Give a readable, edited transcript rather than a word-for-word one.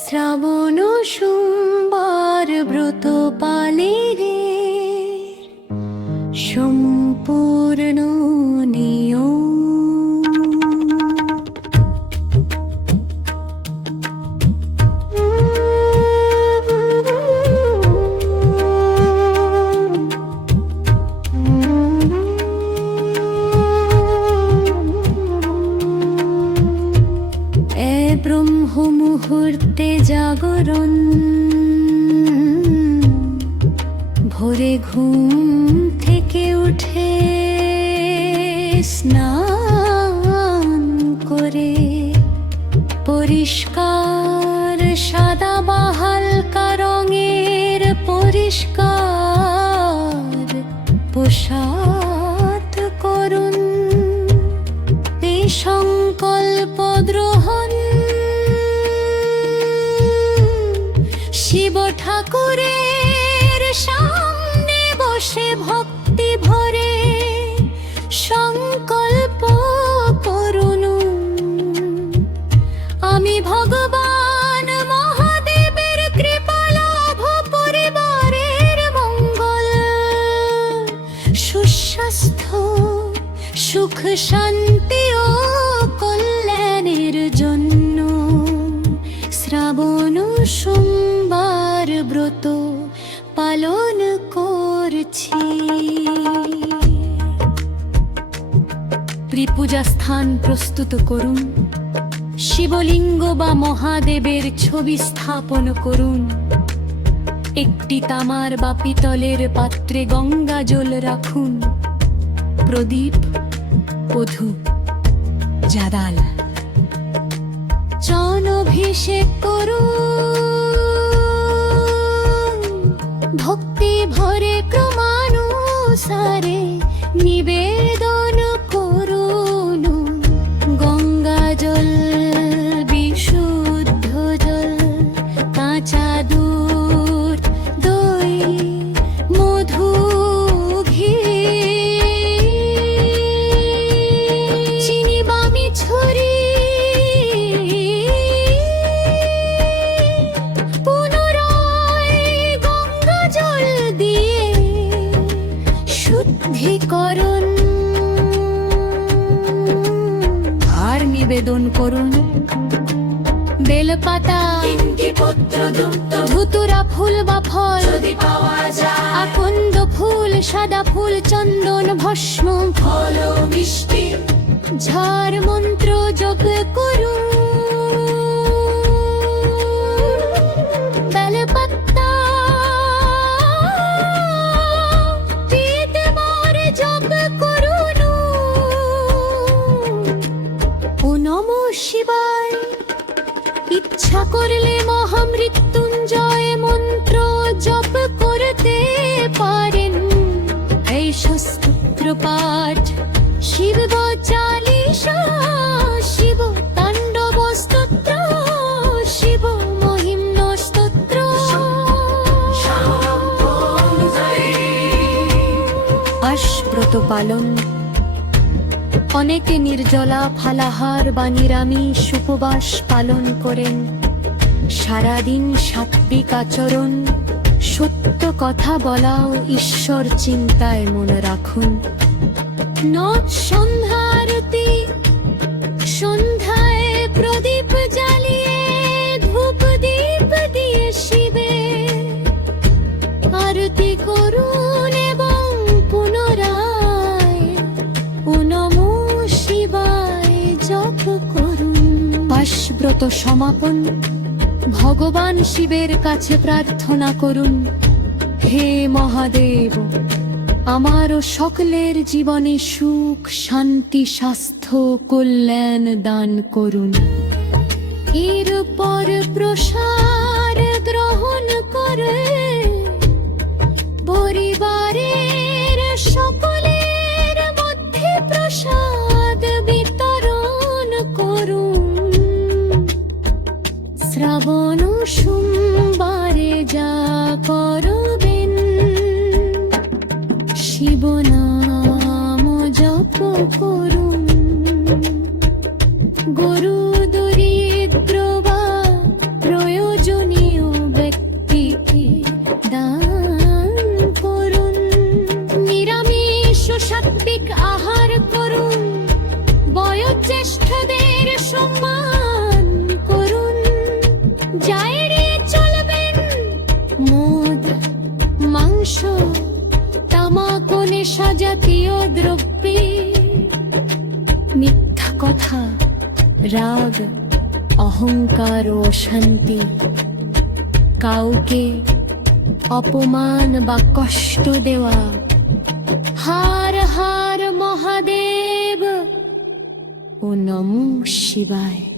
শ্রাবণ সোমবার ব্রত পালে রে সম্পূর্ণ নিয়ম। ব্রহ্ম মুহূর্তে জাগরণ, ভোরে ঘুম থেকে উঠে স্নান করে পরিষ্কার সাদা বা হালকা রঙের পরিষ্কার পোশাক করুন। এই সংকল্প গ্রহণ শিব ঠাকুরের সামনে বসে ভক্তি ভরে সংকল্প করুন। আমি ভগবান মহাদেবের কৃপা লাভ, পরিবারের মঙ্গল, সুস্বাস্থ্য, সুখ শান্তি ও কল্যাণের জন্য শ্রাবণ সোমবার ব্রত পালন করছি। ত্রিপূজা স্থান প্রস্তুত করুন। শিবলিঙ্গ বা মহাদেবের ছবি স্থাপন করুন। একটি তামার বা পিতলের পাত্রে গঙ্গা জল রাখুন। প্রদীপ, বধূ, জাদাল, চন অভিষেক করুন। ভক্তি ভরে ক্রমানুসারে নিবেদন করুন। গঙ্গা জল, বিশুদ্ধ জল, কাঁচা দুধ, দই, মধু, ঘি, চিনি বা মিছরি, পুনরায় গঙ্গা জল দিয়ে শুদ্ধিকরণ আর নিবেদন করুন। বেলপাতা, ধুতুরা ফুল বা ফল যদি পাওয়া যায়, আকন্দ ফুল, সাদা ফুল, চন্দন, ভস্ম, ফল, মিষ্টি, ঝাড় মন্ত্র জপ করুন। বেলপাতা তিনবার জপ করুন। ও নমঃ শিবায়। ইচ্ছা করলে মহামৃত্যুঞ্জয় মন্ত্র জপ করতে পারেন। এই স্তোত্র পাঠ, শিব চালিসা, শিব তাণ্ডব স্তোত্র, শিব মহিম্ন স্তোত্র, আশব্রত পালন। অনেকে নির্জলা, ফালাহার বা নিরামিষ উপবাস পালন করেন। সারাদিন সাত্বিক আচরণ, সত্য কথা বলা ও ঈশ্বর চিন্তায় মনে রাখুন। নট সন্ধ্যারতি, সন্ধ্যায় প্রদীপ জ্বালিয়ে ধূপ দীপ দিয়ে শিবে আরতি করুন এবং পুনরায় ও নমঃ শিবায় জপ করুন। পাশব্রত সমাপন। ভগবান শিবের কাছে প্রার্থনা করুন, হে মহাদেব, আমার ও সকলের জীবনে সুখ, শান্তি, স্বাস্থ্য, কল্যাণ দান করুন। এরপর প্রসাদ গ্রহণ করে পরিবারের সকলের মধ্যে প্রসাদ বিতরণ করুন। শ্রাবণ সোমবারে যা করবেন, শিব নাম জপ করুন। গরু দরিদ্র বা প্রয়োজন তামাকো নেশা জাতীয় দ্রব্যে, মিথ্যা কথা, রাগ, অহংকার ও অশান্তি, কাউকে অপমান বা কষ্ট দেওয়া। হার হার মহাদেব ও নমঃ শিবায়।